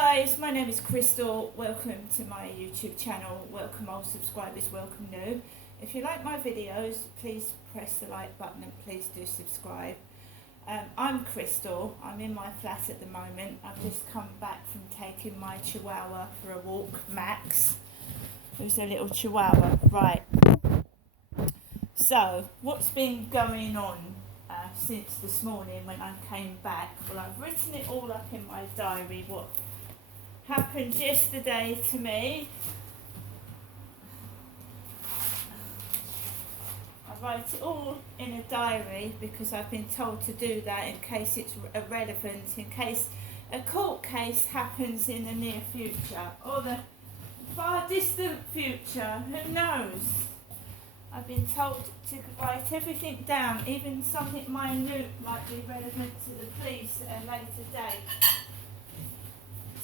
guys, my name is Crystal. Welcome to my YouTube channel. Welcome old subscribers, welcome new. If you like my videos, please press the like button and please do subscribe. I'm Crystal. I'm in my flat at the moment. I've just come back from taking my chihuahua for a walk, Max, who's a little chihuahua. Right. So, what's been going on since this morning when I came back? Well, I've written it all up in my diary, what happened yesterday to me. I write it all in a diary because I've been told to do that in case it's irrelevant, in case a court case happens in the near future or the far distant future, who knows? I've been told to write everything down, even something minute might be relevant to the police at a later date.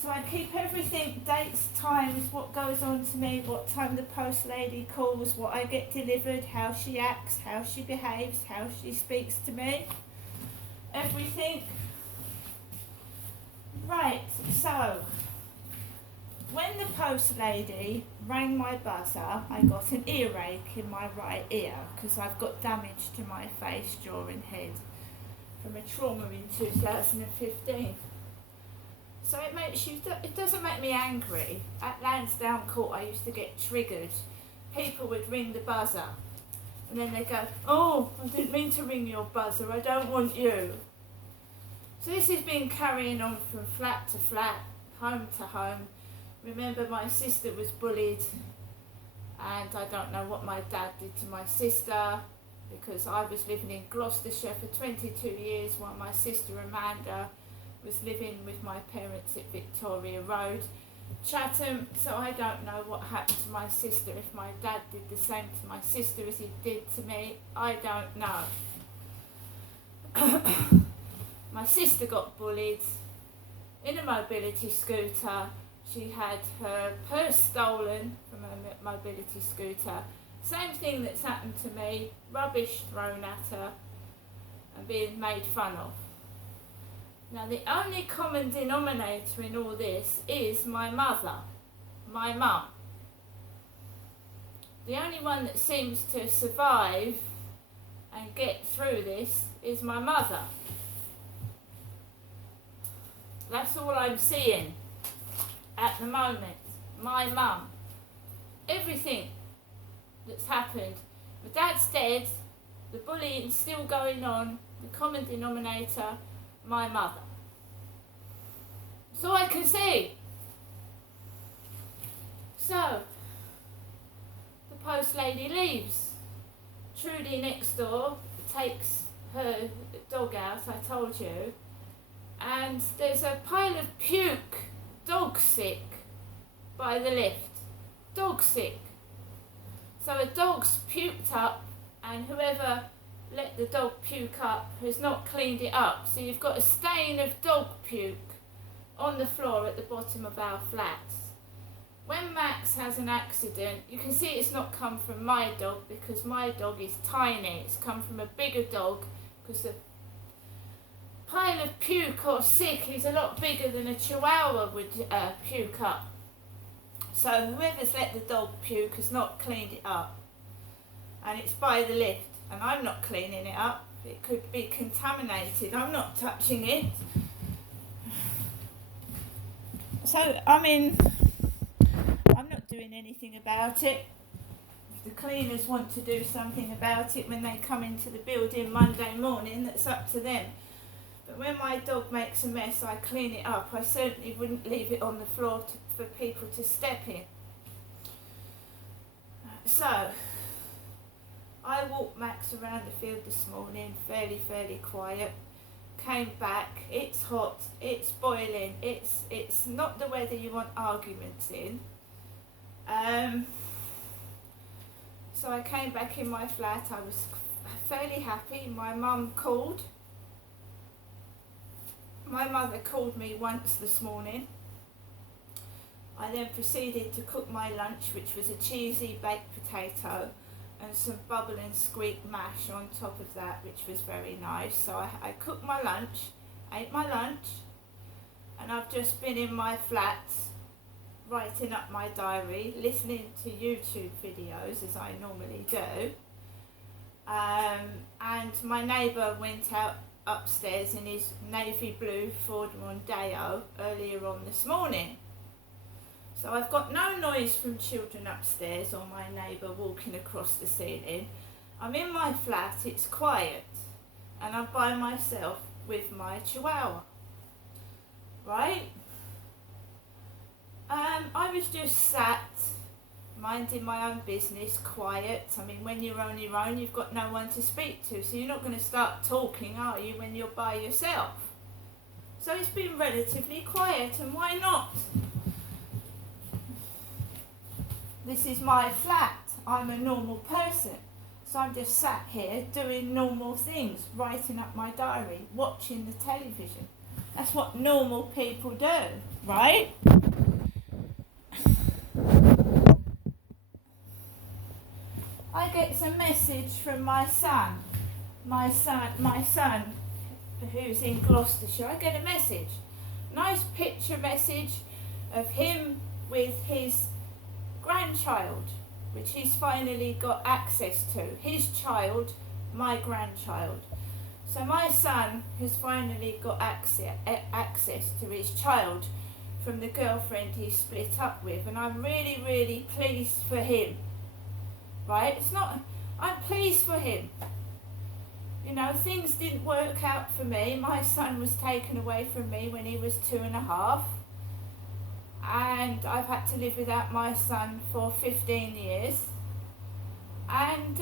So I keep everything, dates, times, what goes on to me, what time the post lady calls, what I get delivered, how she acts, how she behaves, how she speaks to me. Everything. Right, so when the post lady rang my buzzer, I got an earache in my right ear because I've got damage to my face, jaw and head from a trauma in 2015. So it doesn't make me angry. At Lansdowne Court I used to get triggered. People would ring the buzzer and then they go, "Oh, I didn't mean to ring your buzzer, I don't want you." So this has been carrying on from flat to flat, home to home. Remember, my sister was bullied, and I don't know what my dad did to my sister because I was living in Gloucestershire for 22 years while my sister Amanda was living with my parents at Victoria Road, Chatham. So I don't know what happened to my sister, if my dad did the same to my sister as he did to me, I don't know. My sister got bullied in a mobility scooter. She had her purse stolen from a mobility scooter. Same thing that's happened to me, rubbish thrown at her and being made fun of. Now the only common denominator in all this is my mother, my mum. The only one that seems to survive and get through this is my mother. That's all I'm seeing at the moment. My mum. Everything that's happened. My dad's dead, the bullying's still going on, the common denominator, my mother. That's all I can see. So, the post lady leaves. Trudy next door takes her dog out, I told you, and there's a pile of puke, dog sick, by the lift. Dog sick. So a dog's puked up, and whoever let the dog puke up has not cleaned it up. So you've got a stain of dog puke on the floor at the bottom of our flats. When Max has an accident, you can see it's not come from my dog because my dog is tiny. It's come from a bigger dog because the pile of puke or sick is a lot bigger than a chihuahua would puke up. So whoever's let the dog puke has not cleaned it up, and it's by the lift, and I'm not cleaning it up. It could be contaminated. I'm not touching it. So I'm not doing anything about it. If the cleaners want to do something about it when they come into the building Monday morning, that's up to them. But when my dog makes a mess, I clean it up. I certainly wouldn't leave it on the floor for people to step in. So, I walked Max around the field this morning, fairly quiet. Came back, it's hot, it's boiling, it's not the weather you want arguments in. So I came back in my flat, I was fairly happy. My mum called. My mother called me once this morning. I then proceeded to cook my lunch, which was a cheesy baked potato and some bubble and squeak mash on top of that, which was very nice. So I cooked my lunch, ate my lunch, and I've just been in my flat writing up my diary, listening to YouTube videos as I normally do. And my neighbour went out upstairs in his navy blue Ford Mondeo earlier on this morning. So I've got no noise from children upstairs or my neighbour walking across the ceiling. I'm in my flat, it's quiet, and I'm by myself with my chihuahua. Right? I was just sat, minding my own business, quiet. I mean, when you're on your own, you've got no one to speak to, so you're not going to start talking, are you, when you're by yourself? So it's been relatively quiet, and why not? This is my flat. I'm a normal person. So I'm just sat here doing normal things, writing up my diary, watching the television. That's what normal people do, right? I get some message from my son, who's in Gloucestershire. I get a message, nice picture message of him with his grandchild, which he's finally got access to. His child, my grandchild. So my son has finally got access to his child from the girlfriend he split up with, and I'm really, really pleased for him. Right? I'm pleased for him. You know, things didn't work out for me. My son was taken away from me when he was 2.5, and I've had to live without my son for 15 years. And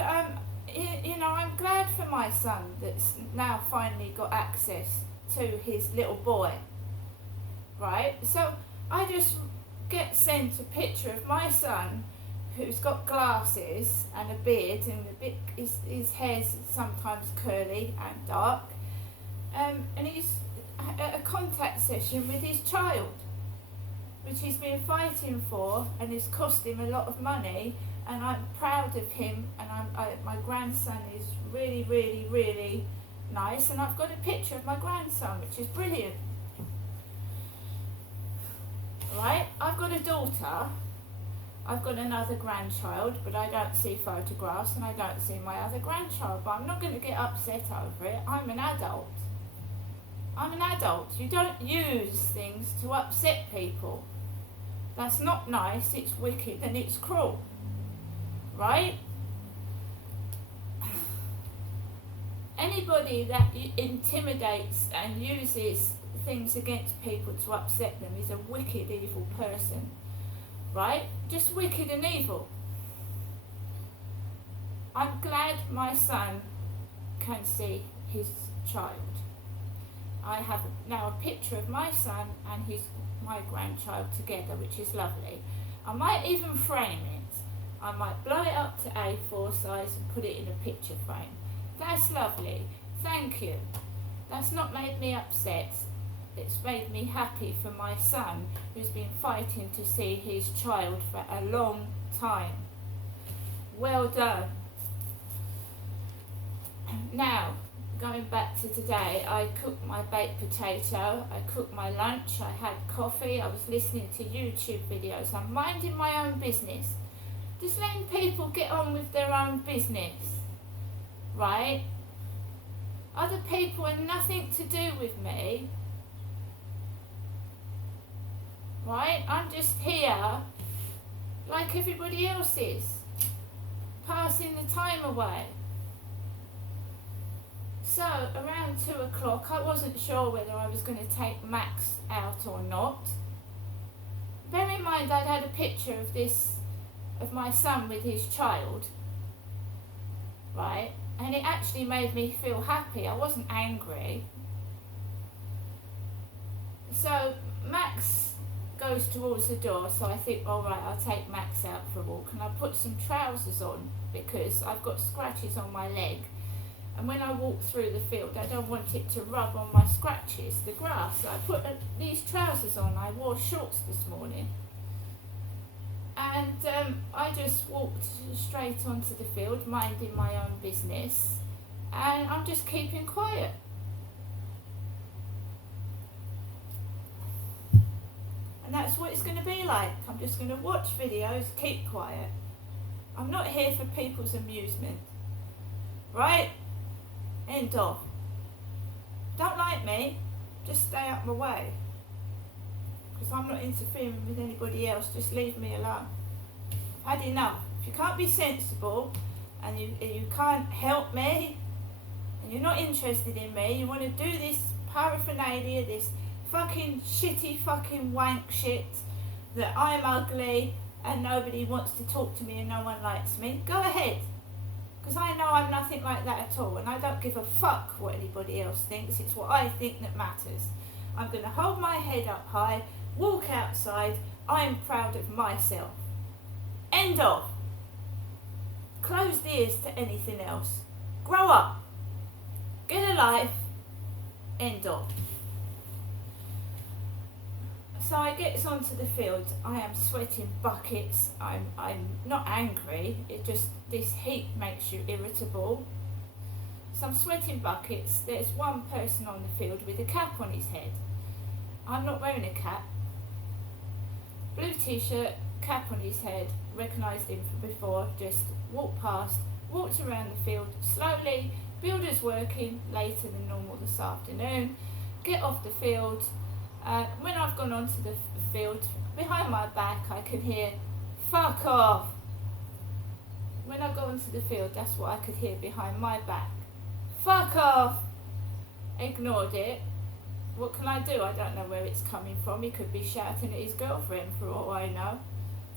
you know, I'm glad for my son that's now finally got access to his little boy. Right? So I just get sent a picture of my son, who's got glasses and a beard, and his hair's sometimes curly and dark, and he's at a contact session with his child, which he's been fighting for, and it's cost him a lot of money, and I'm proud of him, and my grandson is really, really, really nice, and I've got a picture of my grandson, which is brilliant. Right? I've got a daughter. I've got another grandchild, but I don't see photographs, and I don't see my other grandchild, but I'm not going to get upset over it. I'm an adult. I'm an adult. You don't use things to upset people. That's not nice, it's wicked, and it's cruel. Right? Anybody that intimidates and uses things against people to upset them is a wicked, evil person. Right? Just wicked and evil. I'm glad my son can see his child. I have now a picture of my son and my grandchild together, which is lovely. I might even frame it. I might blow it up to A4 size and put it in a picture frame. That's lovely. Thank you. That's not made me upset. It's made me happy for my son, who's been fighting to see his child for a long time. Well done. Now, going back to today, I cooked my baked potato, I cooked my lunch, I had coffee, I was listening to YouTube videos, I'm minding my own business. Just letting people get on with their own business, right? Other people have nothing to do with me. Right? I'm just here like everybody else is, passing the time away. So around 2 o'clock, I wasn't sure whether I was going to take Max out or not. Bear in mind I'd had a picture of my son with his child, right? And it actually made me feel happy. I wasn't angry. So Max goes towards the door, so I think, all right, I'll take Max out for a walk, and I put some trousers on because I've got scratches on my leg, and when I walk through the field I don't want it to rub on my scratches, the grass. So I put these trousers on. I wore shorts this morning, and I just walked straight onto the field, minding my own business, and I'm just keeping quiet. That's what it's going to be like. I'm just going to watch videos, keep quiet. I'm not here for people's amusement. Right? End of. Don't like me, just stay out my way. Because I'm not interfering with anybody else, just leave me alone. I've had enough. If you can't be sensible and you can't help me and you're not interested in me, you want to do this paraphernalia, this fucking shitty fucking wank shit that I'm ugly and nobody wants to talk to me and no one likes me, go ahead. Because I know I'm nothing like that at all and I don't give a fuck what anybody else thinks. It's what I think that matters. I'm going to hold my head up high, walk outside, I'm proud of myself. End of. Closed ears to anything else. Grow up. Get a life. End of. So I gets onto the field. I am sweating buckets. I'm not angry. It just, this heat makes you irritable. So I'm sweating buckets. There's one person on the field with a cap on his head. I'm not wearing a cap. Blue t-shirt, cap on his head. Recognised him from before. Just walked past, walked around the field slowly. Builder's working later than normal this afternoon. Get off the field. When I've gone onto the field, behind my back I can hear, fuck off. When I go onto the field, that's what I could hear behind my back. Fuck off. Ignored it. What can I do? I don't know where it's coming from. He could be shouting at his girlfriend for all I know.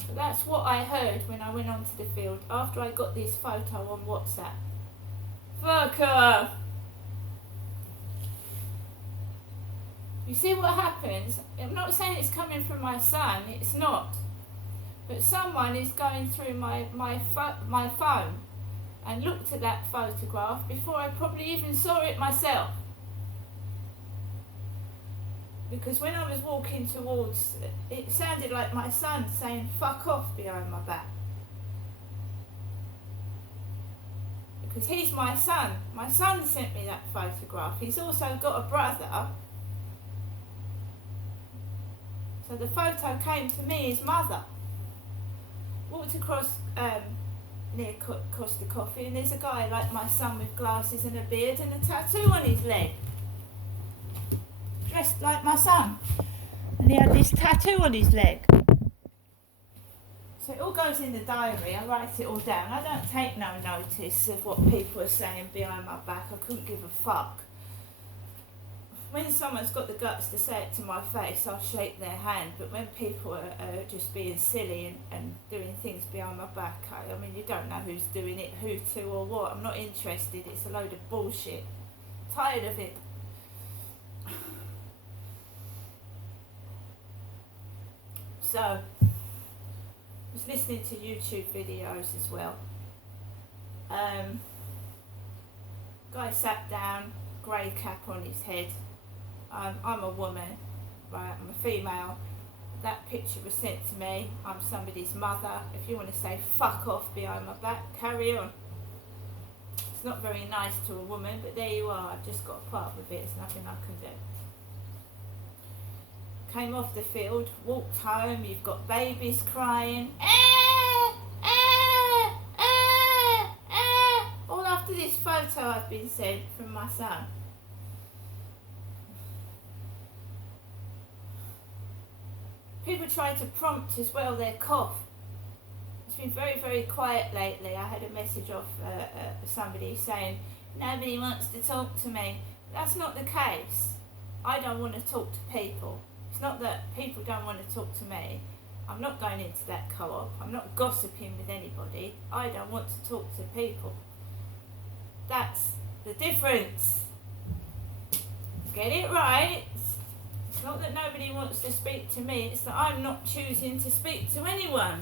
But that's what I heard when I went onto the field after I got this photo on WhatsApp. Fuck off. You see what happens? I'm not saying it's coming from my son, it's not. But someone is going through my phone and looked at that photograph before I probably even saw it myself. Because when I was walking towards, it sounded like my son saying fuck off behind my back. Because he's my son. My son sent me that photograph. He's also got a brother. So the photo came to me, his mother. Walked across near Costa Coffee and there's a guy like my son with glasses and a beard and a tattoo on his leg. Dressed like my son. And he had this tattoo on his leg. So it all goes in the diary, I write it all down. I don't take no notice of what people are saying behind my back. I couldn't give a fuck. When someone's got the guts to say it to my face, I'll shake their hand. But when people are just being silly and doing things behind my back, I mean, you don't know who's doing it, who to or what. I'm not interested. It's a load of bullshit. Tired of it. So, I was listening to YouTube videos as well. Guy sat down, grey cap on his head. I'm a woman, right? I'm a female. That picture was sent to me. I'm somebody's mother. If you want to say fuck off behind my back, carry on. It's not very nice to a woman, but there you are. I've just got to put up with it. There's nothing I can do. Came off the field, walked home. You've got babies crying. All after this photo I've been sent from my son. People try to prompt as well their cough. It's been very, very quiet lately. I had a message off somebody saying, nobody wants to talk to me. That's not the case. I don't want to talk to people. It's not that people don't want to talk to me. I'm not going into that co-op. I'm not gossiping with anybody. I don't want to talk to people. That's the difference. Get it right. It's not that nobody wants to speak to me, it's that I'm not choosing to speak to anyone.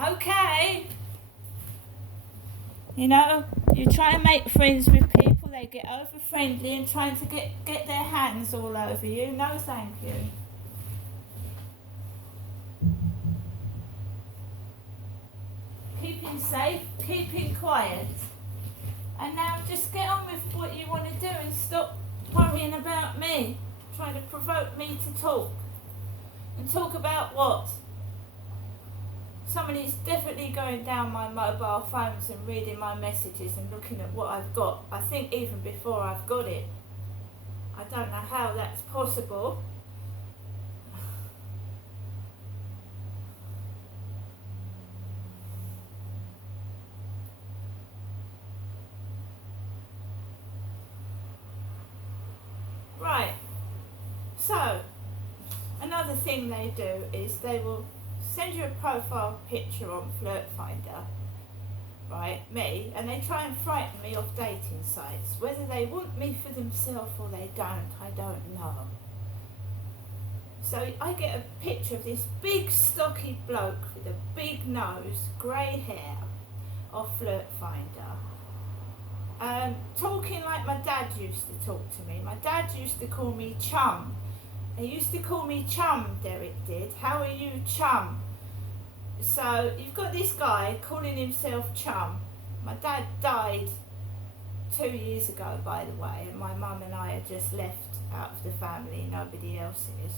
Okay? You know, you try and make friends with people, they get over friendly and trying to get their hands all over you. No, thank you. Keeping safe, keeping quiet. And now just get on with what you want to do and stop worrying about me. Trying to provoke me to talk. And talk about what? Somebody's definitely going down my mobile phones and reading my messages and looking at what I've got. I think even before I've got it. I don't know how that's possible. Right. So, another thing they do is they will send you a profile picture on Flirt Finder, right, me, and they try and frighten me off dating sites. Whether they want me for themselves or they don't, I don't know. So I get a picture of this big stocky bloke with a big nose, grey hair, off Flirt Finder. Talking like my dad used to talk to me. My dad used to call me chum. He used to call me chum, Derek did. How are you, chum? So you've got this guy calling himself chum. My dad died 2 years ago, by the way, and my mum and I are just left out of the family. Nobody else is.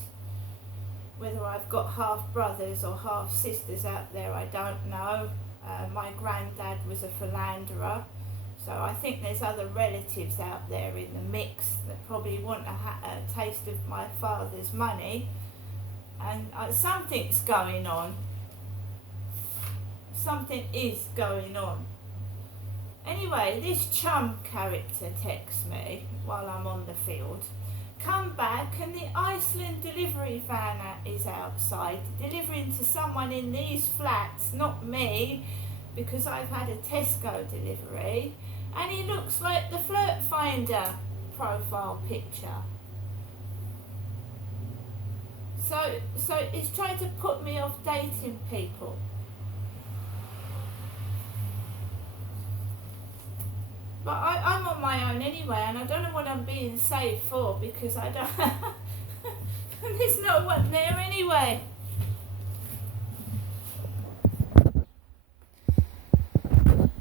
Whether I've got half brothers or half sisters out there, I don't know. My granddad was a philanderer. So I think there's other relatives out there in the mix that probably want a taste of my father's money. And something's going on. Something is going on. Anyway, this chum character texts me while I'm on the field. Come back, and the Iceland delivery van is outside, delivering to someone in these flats, not me, because I've had a Tesco delivery. And he looks like the Flirt Finder profile picture. So he's trying to put me off dating people. But I'm on my own anyway, and I don't know what I'm being saved for, because I don't. There's no one there anyway.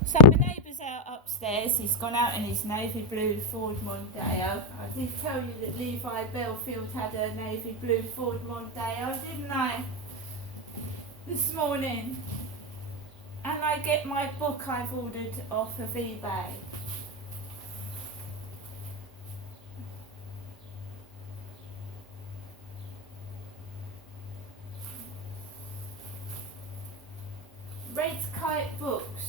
So my neighbour's out upstairs. He's gone out in his navy blue Ford Mondeo. I did tell you that Levi Belfield had a navy blue Ford Mondeo, didn't I? This morning. And I get my book I've ordered off of eBay. Red Kite Books.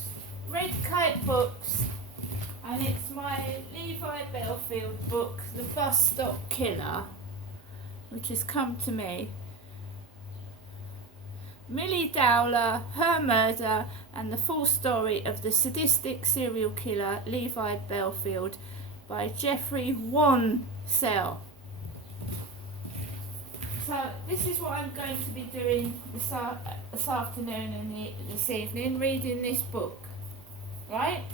Red Kite Books, and it's my Levi Belfield book, The Bus Stop Killer, which has come to me. Millie Dowler, Her Murder, and the Full Story of the Sadistic Serial Killer Levi Belfield by Jeffrey Wansell. So this is what I'm going to be doing this afternoon and this evening, reading this book. Right?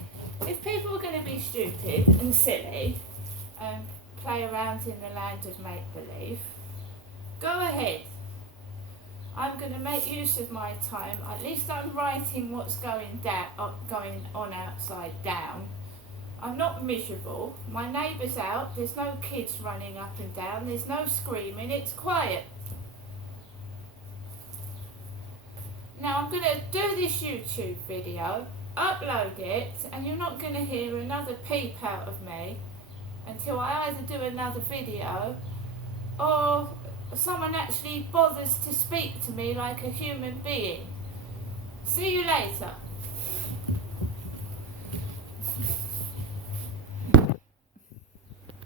If people are going to be stupid and silly and play around in the land of make-believe, go ahead. I'm going to make use of my time. At least I'm writing what's going on outside down. I'm not miserable. My neighbour's out. There's no kids running up and down. There's no screaming. It's quiet. Now I'm going to do this YouTube video, upload it, and you're not going to hear another peep out of me until I either do another video or someone actually bothers to speak to me like a human being. See you later.